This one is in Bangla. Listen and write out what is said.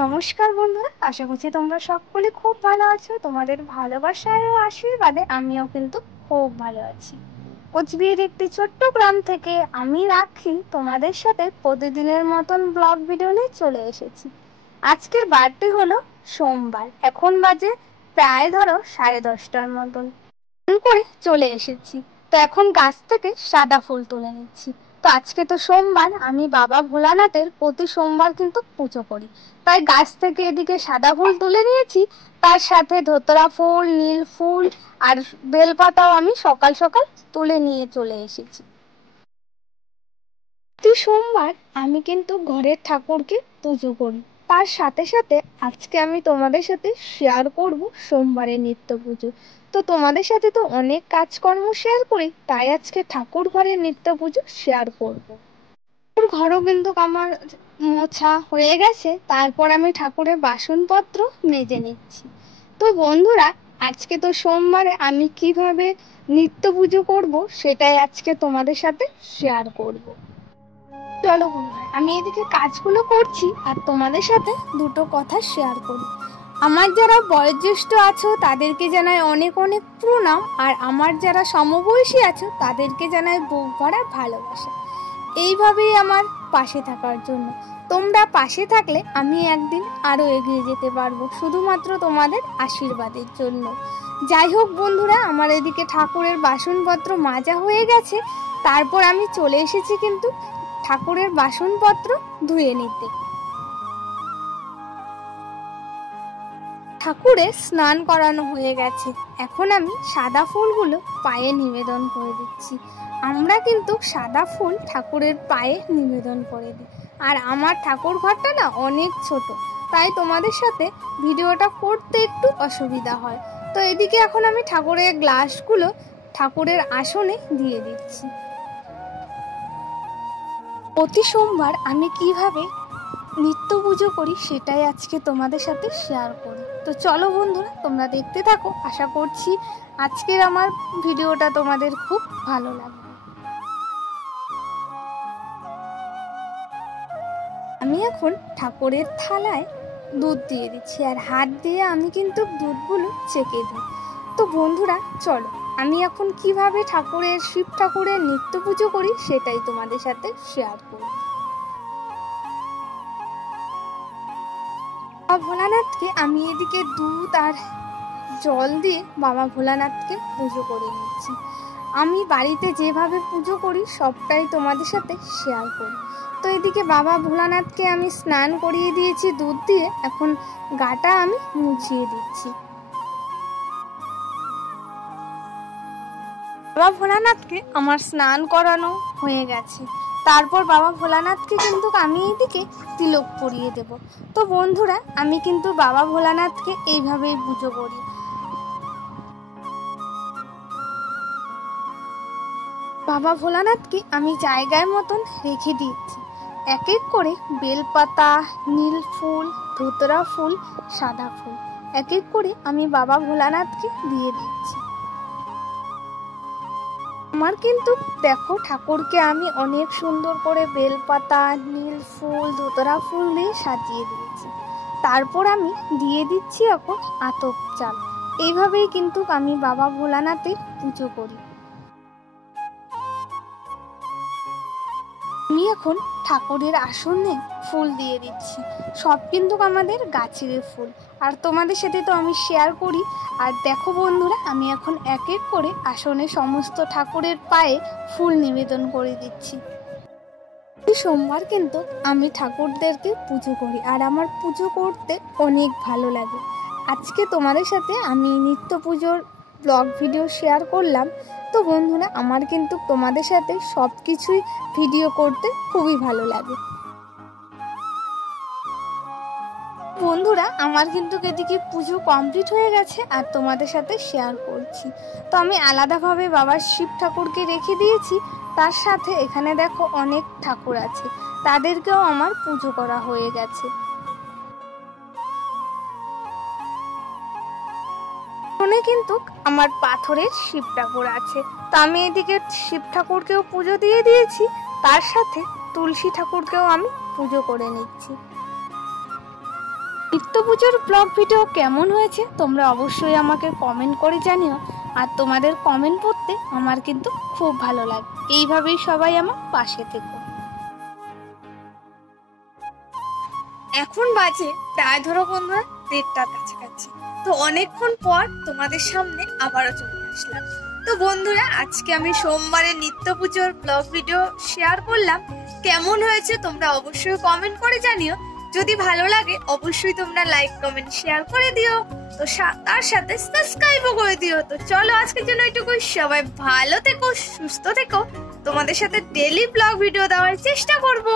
নমস্কার বন্ধুরা, আশা করছি তোমরা সকলে খুব ভালো আছো। তোমাদের ভালোবাসায় ও আশীর্বাদে আমিও কিন্তু খুব ভালো আছি। কোচবিহার একটি ছোট্ট গ্রাম থেকে আমি রাখি তোমাদের সাথে প্রতিদিনের মতন ব্লগ ভিডিও নিয়ে চলে এসেছি। আজকের বারটি হলো সোমবার। এখন বাজে প্রায় ধরো 10:30টার মতন করে চলে এসেছি। তো এখন গাছ থেকে সাদা ফুল তুলে নিচ্ছি। তো আজকে তো সোমবার, আমি বাবা ভোলানাথের প্রতি সোমবার কিন্তু পুজো করি, তাই গাছ থেকে এদিকে সাদা ফুল তুলে নিয়েছি। তার সাথে ধোতরা ফুল, নীল ফুল আর বেলপাতাও আমি সকাল সকাল তুলে নিয়ে চলে এসেছি। প্রতি সোমবার আমি কিন্তু ঘরের ঠাকুরকে পুজো করি। তার সাথে সাথে আজকে আমি তোমাদের সাথে শেয়ার করব সোমবারের নিত্য পুজো। তো তোমাদের সাথে তো অনেক কাজকর্ম শেয়ার করি, তাই আজকে ঠাকুর ঘরের নিত্য পুজো শেয়ার করব। ঠাকুর ঘরও কিন্তু আমার মোছা হয়ে গেছে, তারপর আমি ঠাকুরের বাসনপত্র মেজে নিচ্ছি। তো বন্ধুরা, আজকে তো সোমবারে আমি কিভাবে নিত্য পুজো করব সেটাই আজকে তোমাদের সাথে শেয়ার করব। চলো বন্ধুরা, আমি এদিকে কাজগুলো করছি আর তোমাদের সাথে দুটো কথা শেয়ার করি। আমার যারা বয়োজ্যেষ্ঠ আছো তাদেরকে জানাই অনেক অনেক প্রণাম, আর আমার যারা সমবয়সী আছো তাদেরকে জানাই বুক ভরা ভালোবাসা। এইভাবেই আমার পাশে থাকার জন্য। তোমরা পাশে থাকলে আমি একদিন আরো এগিয়ে যেতে পারবো, শুধুমাত্র তোমাদের আশীর্বাদের জন্য। যাই হোক বন্ধুরা, আমার এদিকে ঠাকুরের বাসনপত্র মাজা হয়ে গেছে। তারপর আমি চলে এসেছি কিন্তু ঠাকুরের বাসনপত্র ধুয়ে নিতে। ঠাকুরের স্নান করানো হয়ে গেছে, এখন আমি সাদা ফুলগুলো পায়ে নিবেদন করে দিচ্ছি। আমরা কিন্তু সাদা ফুল ঠাকুরের পায়ে নিবেদন করে দিই। আর আমার ঠাকুর ঘরটা না অনেক ছোট, তাই তোমাদের সাথে ভিডিওটা করতে একটু অসুবিধা হয়। তো এদিকে এখন আমি ঠাকুরের গ্লাসগুলো ঠাকুরের আসনে দিয়ে দিচ্ছি। প্রতি সোমবার আমি কিভাবে নিত্য পুজো করি সেটাই আজকে তোমাদের সাথে শেয়ার করি। তো চলো বন্ধুরা, তোমরা দেখতে থাকো। আশা করছি আজকের আমার ভিডিওটা তোমাদের খুব ভালো লাগবে। আমি এখন ঠাকুরের থালায় দুধ দিয়ে দিচ্ছি, আর হাত দিয়ে আমি কিন্তু দুধগুলো চেকে দিই। তো বন্ধুরা চলো, আমি এখন কিভাবে শিব ঠাকুরের নিত্য পুজো করি সেটাই তোমাদের সাথে শেয়ার করি। বাবা ভোলানাথকে আমি এদিকে দুধ আর জল দিয়ে বাবা ভোলানাথকে পুজো করে নিচ্ছি। আমি বাড়িতে যেভাবে পুজো করি সবটাই তোমাদের সাথে শেয়ার করি। তো এদিকে বাবা ভোলানাথকে আমি স্নান করিয়ে দিয়েছি দুধ দিয়ে, এখন গাটা আমি মুছিয়ে দিচ্ছি। বাবা ভোলানাথকে আমার স্নান করানো হয়ে গেছে। তারপর বাবা ভোলানাথকে কিন্তু আমি এদিকে তিলক পরিয়ে দেব। তো বন্ধুরা, আমি কিন্তু বাবা ভোলানাথকে এইভাবেই পুজো করি। বাবা ভোলানাথকে আমি জায়গার মতন রেখে দিয়েছি। এক এক করে বেলপাতা, নীল ফুল, ধুতরা ফুল, সাদা ফুল এক এক করে আমি বাবা ভোলানাথকে দিয়ে দিচ্ছি। আমার কিন্তু দেখো, ঠাকুরকে আমি অনেক সুন্দর করে বেলপাতা, নীল ফুল, ধুতরা ফুল দিয়ে সাজিয়ে দিয়েছি। তারপর আমি দিয়ে দিচ্ছি এখন আতপ চাল। এইভাবেই কিন্তু আমি বাবা ভোলানাথের পুজো করি। আমি এখন ঠাকুরের আসনে ফুল দিয়ে দিচ্ছি। সব কিন্তু আমাদের গাছের ফুল, আর তোমাদের সাথে তো আমি শেয়ার করি। আর দেখো বন্ধুরা, আমি এখন এক এক করে আসনে সমস্ত ঠাকুরের পায়ে ফুল নিবেদন করে দিচ্ছি। সোমবার কিন্তু আমি ঠাকুরদেরকে পুজো করি, আর আমার পুজো করতে অনেক ভালো লাগে। আজকে তোমাদের সাথে আমি নিত্য পুজোর ব্লগ ভিডিও শেয়ার করলাম। তো বন্ধুরা, আমার কিন্তু তোমাদের সাথে সব কিছুই ভিডিও করতে খুবই ভালো লাগে। বন্ধুরা, আমার কিন্তু এদিকে পুজো কমপ্লিট হয়ে গেছে আর তোমাদের সাথে শেয়ার করছি। তো আমি আলাদাভাবে বাবার শিব ঠাকুরকে রেখে দিয়েছি, তার সাথে এখানে দেখো অনেক ঠাকুর আছে, তাদেরকেও আমার পুজো করা হয়ে গেছে। কিন্তু আমার পাথরের শিব ঠাকুর আছে, তো আমি এদিকে শিব ঠাকুরকেও পুজো দিয়ে দিয়েছি, তার সাথে তুলসী ঠাকুরকেও আমি পুজো করে নিচ্ছি। নিত্য পুজোর ব্লগ ভিডিও কেমন হয়েছে তোমরা অবশ্যই আমাকে কমেন্ট করে জানিও। আর তোমাদের কমেন্ট পড়তে আমার কিন্তু খুব ভালো লাগে। এইভাবেই সবাই আমার পাশে থেকো। এখন বাজে প্রায় ধরো বন্ধুরা 1:30টার কাছাকাছি। তো অনেকক্ষণ পর তোমাদের সামনে আবারও চলে আসলাম। তো বন্ধুরা আজকে আমি সোমবারের নিত্য পুজোর ব্লগ ভিডিও শেয়ার করলাম। কেমন হয়েছে তোমরা অবশ্যই কমেন্ট করে জানিও। যদি ভালো লাগে অবশ্যই তোমরা লাইক কমেন্ট শেয়ার করে দিও। তো তার সাথে সাবস্ক্রাইবও করে দিও। তো চলো আজকের জন্য এটুকুই। সবাই ভালো থেকো, সুস্থ থেকো। তোমাদের সাথে ডেইলি ব্লগ ভিডিও দেওয়ার চেষ্টা করবো।